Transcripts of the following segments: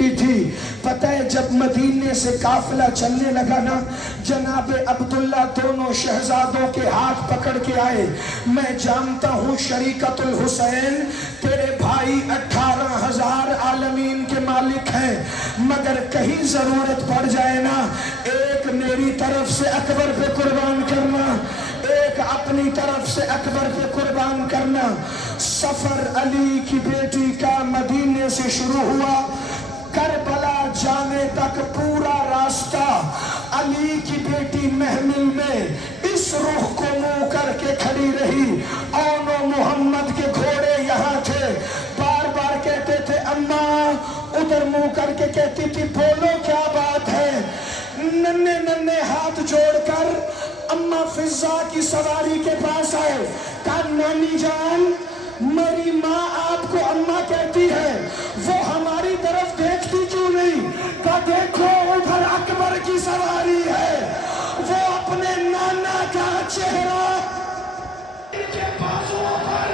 देखती थी। पता है जब मदीने से काफिला चलने लगा ना, जनाब अब्दुल्ला दोनों शहजादों के हाथ पकड़ के आए। मैं जानता हूँ शरीकतुल हुसैन तेरे भाई 18,000 आलमीन के मालिक हैं, मगर कहीं जरूरत पड़ जाए ना, एक मेरी तरफ से अकबर पे कुर्बान करना, एक अपनी तरफ से अकबर पे कुर्बान करना। सफर अली की बेटी का मदीने से शुरू हुआ, करबला जाने तक पूरा रास्ता अली की बेटी महमिल में इस रुख को मुंह करके खड़ी रही। औनो मोहम्मद के घोड़े यहाँ थे, बार बार कहते थे अम्मा, उधर मुंह करके कहती थी बोलो क्या बात है। नन्हे नन्हे हाथ जोड़कर अम्मा फिजा की सवारी के पास आए, कहा नानी जान, मेरी माँ आपको अम्मा कहती है, वो हमारी तरफ देखती क्यों नहीं? कहा देखो उधर अकबर की सवारी है, वो अपने नाना का चेहरा के बाजुओं पर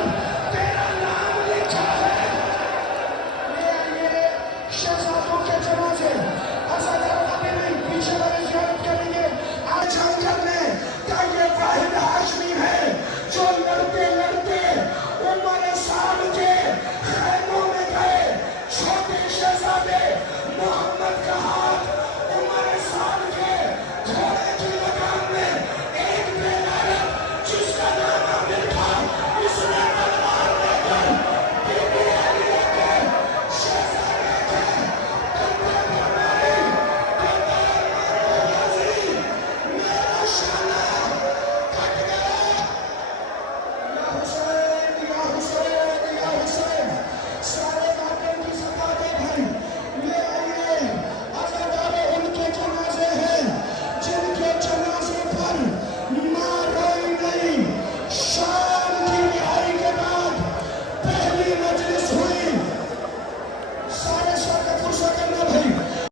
तेरा नाम लिखा है। ये